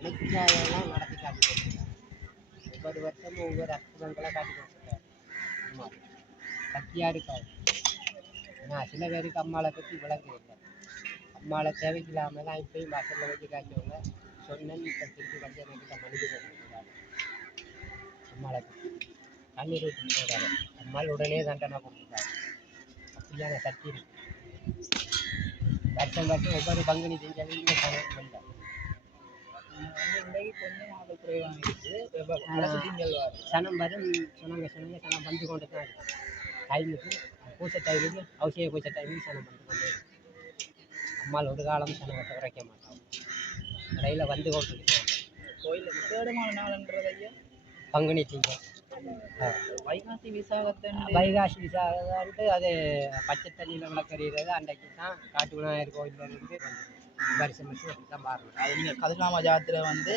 இலக்கியாயெல்லாம் நடத்தி காட்டி கொடுத்துருக்காங்க. ஒவ்வொரு வருஷமும் ஒவ்வொரு அற்புதங்களை காட்டி கொடுத்துருக்காரு. அம்மா சக்தியா இருக்காது. ஏன்னா சில பேருக்கு அம்மாவை பற்றி விளக்கு இல்லை. அம்மாவை தேவைக்கில்லாம தான் இப்பயும் வாசலில் வச்சு காய்ச்சவங்க சொன்னேன். இப்போ திருப்பி வந்து என்கிட்ட மனித கொடுத்துருக்காரு. அம்மாவை பற்றி தண்ணீர் ஊற்றி போகிறாரு. அம்மாள் உடனே தண்டனை கொடுத்துருக்காரு. அப்படியான சக்தி இருக்கு. வருஷம் வருஷம் ஒவ்வொரு பங்குனி செஞ்சாலும் இந்த சனம் இல்லை. சனம் வரும் சொன்னாங்க சனம் வந்து கொண்டு தான் இருக்கு. டைமுக்கு பூச டைமுக்கு அவசிய பூச டைமுக்கு சனம் வந்து கொண்டு இருக்கு. அம்மாள் ஒரு காலம் சனத்தை குறைக்க மாட்டாங்க. கடையில் வந்து கொண்டு இருக்காங்க. கோயிலில் விசேடமான நாள்ன்றது பங்குனி திங்கள். வைகாசி விசாகத்தை அது பச்சை தண்ணியில் விளக்கறிகிறது. அன்றைக்கு தான் காட்டு விநாயகர் கோயிலிருந்து வருஷம் வருஷம் தான் பாருங்க. அது நீங்கள் கதிராம யாத்திரை வந்து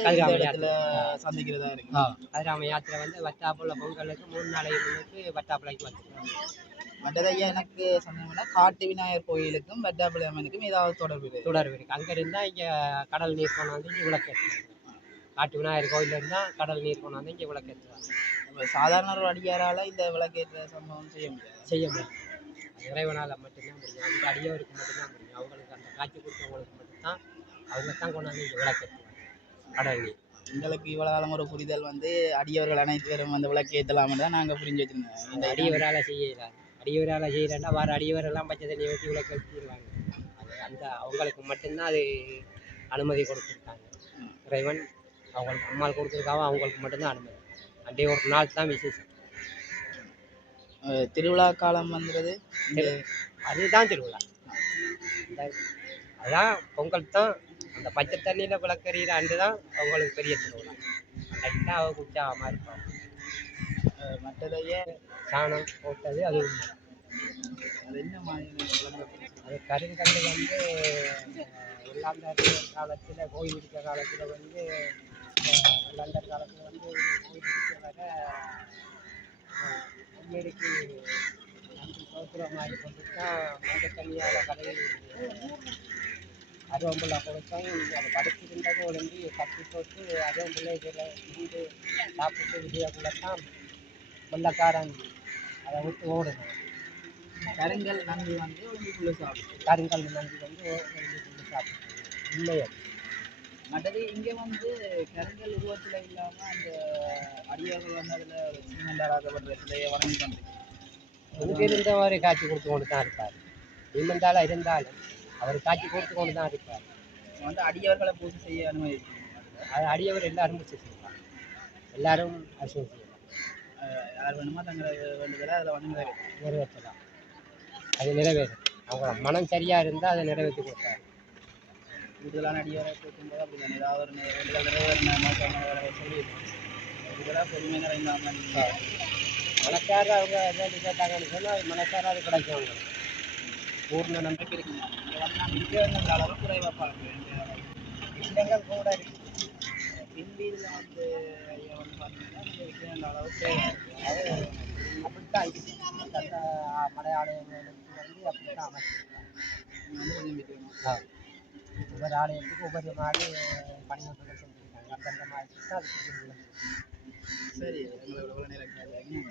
சந்திக்கிறதா இருக்கு. கதிராம யாத்திரை வந்து வட்டாப்புல பொங்கலுக்கு 3 நாளைக்கு வட்டாப்புலைக்கு வந்துருக்கோம். மற்றதையா எனக்கு சொன்னீங்கன்னா காட்டு விநாயகர் கோயிலுக்கும் வட்டாப்புலை அம்மனுக்கும் ஏதாவது தொடர்பு இருக்குது. அங்கே இருந்தால் இங்கே கடல் நீர் கொண்டு வந்து இங்கே விளக்கேற்றுவாங்க. காட்டு விநாயகர் கோயிலில் இருந்தால் கடல் நீர் கொண்டு வந்து இங்கே விளக்கேற்றுவாங்க. சாதாரண ஒரு அடியாரால் இந்த விளக்கேற்ற சம்பவம் செய்ய முடியும். இறைவனால் மட்டும்தான் முடியும். அந்த அடியவருக்கு மட்டும்தான் முடியும். அவங்களுக்கு அந்த காட்சி கொடுத்தவங்களுக்கு மட்டும்தான் அவங்க தான் கொண்டாந்து இங்கே விளக்கேற்றுவாங்க கடல் நீர். எங்களுக்கு இவ்வளோ காலம் ஒரு புரிதல் வந்து அடியவர்கள் அனைத்து பேரும் அந்த விளக்கேற்றலாம்னு தான் நாங்கள் புரிஞ்சு வச்சுருந்தோம். அந்த அடியவரால் செய்யலாம். அடியவரால் செய்யலைன்னா வேறு அடியவரெல்லாம் பச்சை தண்ணி ஊற்றி விளக்கேற்றிடுவாங்க. அது அந்த அவங்களுக்கு மட்டும்தான் அது அனுமதி கொடுத்துருக்காங்க. இறைவன் அவங்களுக்கு அம்மாள் கொடுத்துருக்காவோ அவங்களுக்கு மட்டும்தான் அனுமதி. அன்றைய ஒரு நாள் தான் விசேஷம். திருவிழா காலம் வந்துடுது. அதுதான் திருவிழா. அதான் பொங்கல் தான். அந்த பச்சை தண்ணியில் விளக்கறிகிற அன்று தான் அவங்களுக்கு பெரிய திருவிழா. அன்றைக்கு தான் அவங்க உற்சாகமாக இருப்பாங்க. மற்றதையே சாணம் போட்டது அது அது என்ன மாதிரி அது கருங்கல் வந்து உள்ளாந்தார் காலத்தில் கோயில் இருக்கிற காலத்தில் வந்து உள்ளாந்தார் காலத்தில் வந்து கோயில் இருக்கிற அம்மேரிக்கு நன்றி சோத்திரமாக கொண்டு தான் மஞ்சள் தண்ணியால் கடையில் அருவம்புள்ள கொடுத்தோம். அதை படுத்திருந்தது ஒழுங்கி கட்டி போட்டு அருவம்புள்ள இதில் இருந்து சாப்பிட்டு விஜயக்குள்ள தான் வெள்ளக்காரன் அதை விட்டு ஓடுது. கருங்கல் நன்றி வந்து ஒழுங்குக்குள்ளே சாப்பிட்டு கருங்கல் நன்றி வந்து ஒழுங்குக்குள்ளே சாப்பிட்டு இல்லையா. மற்றது இங்கே வந்து கருங்கல் உருவத்தில் இல்லாமல் அந்த அடியார்கள் வந்து அதில் சிமெண்டால் ஆக்கப்படுற சிலையை வணங்கி பண்ணுறீங்க. இங்கே இருந்தவர் காட்சி கொடுத்து கொண்டு தான் இருப்பார். சிமெண்டால் இருந்தாலும் அவர் காட்சி கொடுத்து கொண்டு தான் இருப்பார். வந்து அடியவர்களை பூஜை செய்ய அனுமதிக்கிறீங்க. அது அடியவர் எல்லாரும் பூஜை செய்வாங்க. எல்லாரும் அரிசியம் செய்யலாம். யார் வேணுமோ தங்களை வேண்டுதலை அதில் வந்து நிறைவேற்றலாம். அது நிறைவேறும். அவங்க மனம் சரியாக இருந்தால் அதை நிறைவேற்றி கொடுத்தாரு. இதெல்லாம் நடிகரை கேட்கும்போது அப்படி தானே ஏதாவது ஒரு வேண்டுதல் சொல்லியிருக்கோம். இதெல்லாம் பெருமை நிறைந்தாமல் மனசார அவங்க எதாவது கேட்டாங்கன்னு சொன்னால் அது மனசார அது கிடைக்கும் அவங்களுக்கு பூர்ண நம்பிக்கை இருக்குங்க. விக்கிரகங்கள் அளவு குறைவாக பார்க்குறேன். விக்கிரகங்கள் கூட இருக்கு. ஹிந்தியில் வந்து ஐயா வந்து பார்த்தீங்கன்னா இந்த விக்கிரகங்கள் அளவு குறைவாக இருக்குது. அது அப்படித்தான் இருக்கு. அந்த மலையாளங்களுக்கு வந்து அப்படித்தான் அமைச்சிருக்காங்க. கொஞ்சம் விக்கிரகம் ஒவ்வொரு ஆலயத்துக்கும் ஒவ்வொரு மாதிரி பணியாற்றங்கள் செஞ்சுருக்காங்க. அந்தந்த மாதிரி தான் அது சரி எங்களோட எவ்வளோ நேரம் கேட்குறீங்க.